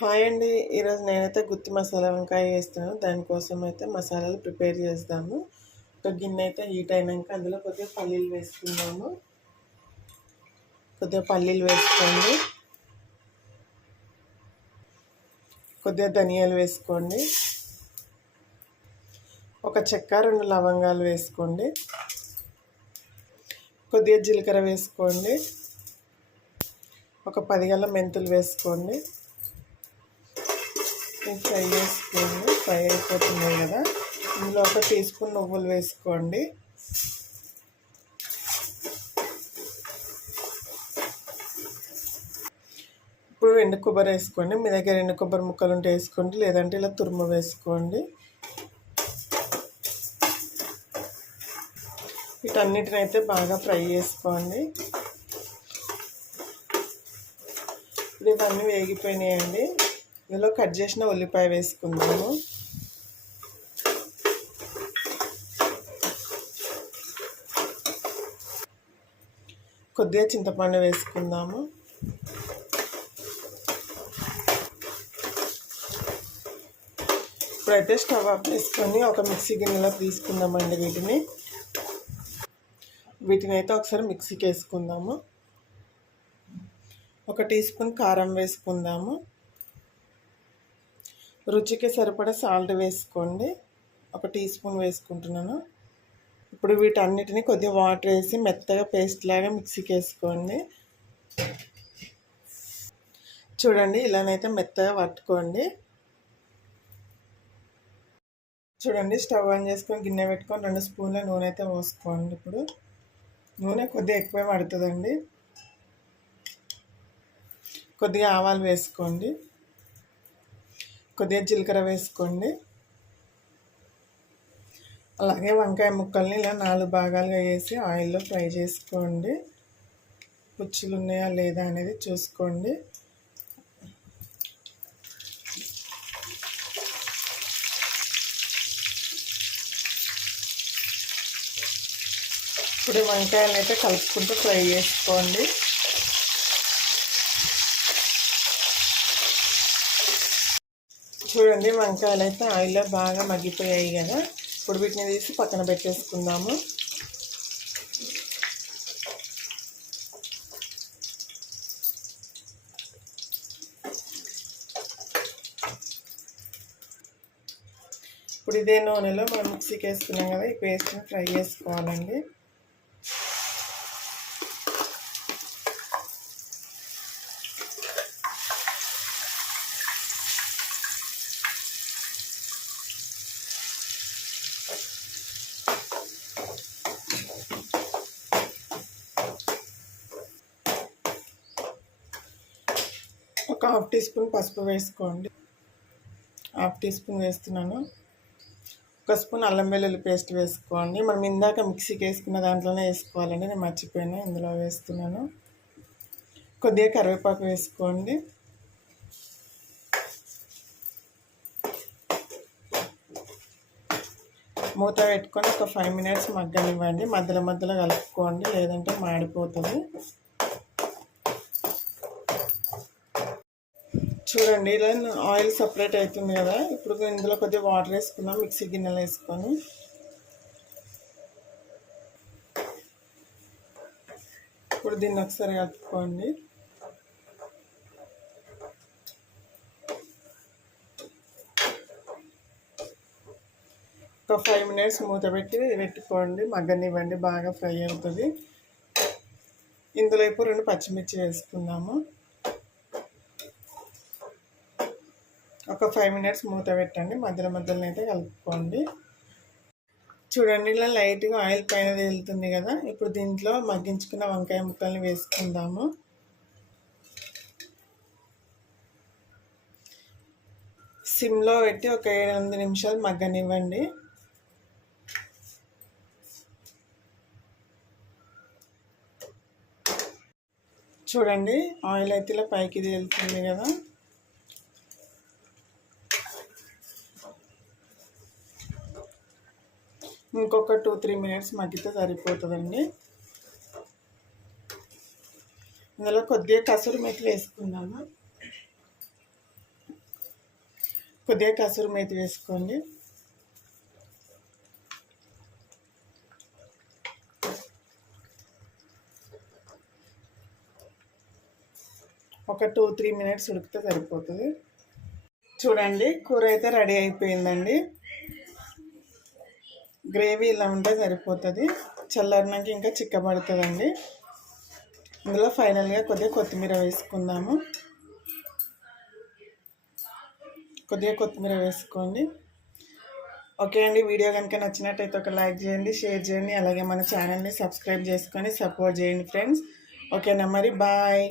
Hi అండి. ఈరోజు నేనైతే గుత్తి మసాలా వంకాయ వేస్తున్నాను. దానికోసం అయితే మసాలాలు ప్రిపేర్ చేద్దాము. ఒక గిన్నె అయితే హీట్ అయినాక అందులో కొద్దిగా పల్లీలు వేసుకుందాము. కొద్దిగా పల్లీలు వేసుకోండి, కొద్దిగా ధనియాలు వేసుకోండి, ఒక చెక్క 2 లవంగాలు వేసుకోండి, కొద్దిగా జీలకర్ర వేసుకోండి, ఒక 10 గల మెంతులు వేసుకోండి. ఫ్రై చేసుకోండి. ఫ్రై అయిపోతున్నాయి కదా, ఇందులో ఒక టీ స్పూన్ నువ్వులు వేసుకోండి. ఇప్పుడు ఎండు కొబ్బరి వేసుకోండి. మీ దగ్గర ఎండు కొబ్బరి ముక్కలు ఉంటే వేసుకోండి, లేదంటే ఇలా తురుము వేసుకోండి. వీటన్నిటిని అయితే బాగా ఫ్రై చేసుకోండి. ఇప్పుడు ఇవన్నీ వేగిపోయినాయండి. ఇందులో కట్ చేసిన ఉల్లిపాయ వేసుకుందాము. కొద్దిగా చింతపండు వేసుకుందాము. ఇప్పుడైతే స్టవ్ ఆఫ్ చేసుకొని ఒక మిక్సీ గిన్నెలో తీసుకుందామండి. వీటిని అయితే ఒకసారి మిక్సీకి వేసుకుందాము. ఒక టీ స్పూన్ కారం వేసుకుందాము. రుచికి సరిపడా సాల్ట్ వేసుకోండి. ఒక టీ స్పూన్ వేసుకుంటున్నాను. ఇప్పుడు వీటన్నిటిని కొద్దిగా వాటర్ వేసి మెత్తగా పేస్ట్ లాగా మిక్సీకి వేసుకోండి. చూడండి, ఇలానైతే మెత్తగా పట్టుకోండి. చూడండి, స్టవ్ ఆన్ చేసుకొని గిన్నె పెట్టుకొని 2 స్పూన్ల నూనె అయితే పోసుకోండి. ఇప్పుడు నూనె కొద్దిగా ఎక్కువే పడుతుందండి. కొద్దిగా ఆవాలు వేసుకోండి, కొద్దిగా జీలకర్ర వేసుకోండి. అలాగే వంకాయ ముక్కల్ని ఇలా 4 భాగాలుగా వేసి ఆయిల్లో ఫ్రై చేసుకోండి. పుచ్చులు ఉన్నాయా లేదా అనేది చూసుకోండి. ఇప్పుడు వంకాయలు అయితే కలుపుకుంటూ ఫ్రై చేసుకోండి. చూడండి, వంకాయలు అయితే ఆయిల్లో బాగా మగ్గిపోయాయి కదా. ఇప్పుడు వీటిని తీసి పక్కన పెట్టేసుకుందాము. ఇప్పుడు ఇదే నూనెలో మనం మిక్సీకి వేసుకున్నాం కదా, ఈ పేస్ట్ని ఫ్రై చేసుకోవాలండి. ఒక 1/2 టీ స్పూన్ పసుపు వేసుకోండి. 1/2 టీ స్పూన్ వేస్తున్నాను. 1 స్పూన్ అల్లం వెల్లుల్లి పేస్ట్ వేసుకోండి. మనం ఇందాక మిక్సీకి వేసుకున్న దాంట్లోనే వేసుకోవాలండి, నేను మర్చిపోయాను, ఇందులో వేస్తున్నాను. కొద్దిగా కరివేపాకు వేసుకోండి. మూత పెట్టుకొని ఒక 5 మినిట్స్ మగ్గనివ్వండి. మధ్యలో మధ్యలో కలుపుకోండి, లేదంటే మాడిపోతుంది. చూడండి, ఇలా ఆయిల్ సపరేట్ అవుతుంది కదా. ఇప్పుడు ఇందులో కొద్దిగా వాటర్ వేసుకుందాం. మిక్సీ గిన్నెలు వేసుకొని ఇప్పుడు దీన్ని ఒకసారి కలుపుకోండి. ఒక 5 మినిట్స్ మూత పెట్టుకోండి, మగ్గనివ్వండి, బాగా ఫ్రై అవుతుంది. ఇందులో ఇప్పుడు 2 పచ్చిమిర్చి వేసుకుందాము. ఒక 5 మినిట్స్ మూత పెట్టండి, మధ్యలో మధ్యలో అయితే కలుపుకోండి. చూడండి, ఇలా లైట్గా ఆయిల్ పైన తేలుతుంది కదా. ఇప్పుడు దీంట్లో మగ్గించుకున్న వంకాయ ముక్కల్ని వేసుకుందాము. సిమ్లో పెట్టి ఒక 7-8 నిమిషాలు మగ్గనివ్వండి. చూడండి, ఆయిల్ అయితే ఇలా పైకి తేలుతుంది కదా. ఇంకొక 2-3 మినిట్స్ మగ్గితే సరిపోతుందండి. ఇందులో కొద్దిగా కసూరి మేతి వేసుకుందాము. కొద్దిగా కసూరి మేతి వేసుకోండి. ఒక 2-3 మినిట్స్ ఉడికితే సరిపోతుంది. చూడండి కూర అయితే రెడీ అయిపోయిందండి. గ్రేవీ ఇలా ఉంటే సరిపోతుంది. చల్లారినాక ఇంకా చిక్కబడుతుందండి. ఇందులో ఫైనల్గా కొద్దిగా కొత్తిమీర వేసుకుందాము. కొద్దిగా కొత్తిమీర వేసుకోండి. ఓకే అండి, వీడియో కనుక నచ్చినట్టయితే ఒక లైక్ చేయండి, షేర్ చేయండి, అలాగే మన ఛానల్ని సబ్స్క్రైబ్ చేసుకొని సపోర్ట్ చేయండి ఫ్రెండ్స్. ఓకేనా మరి, బాయ్.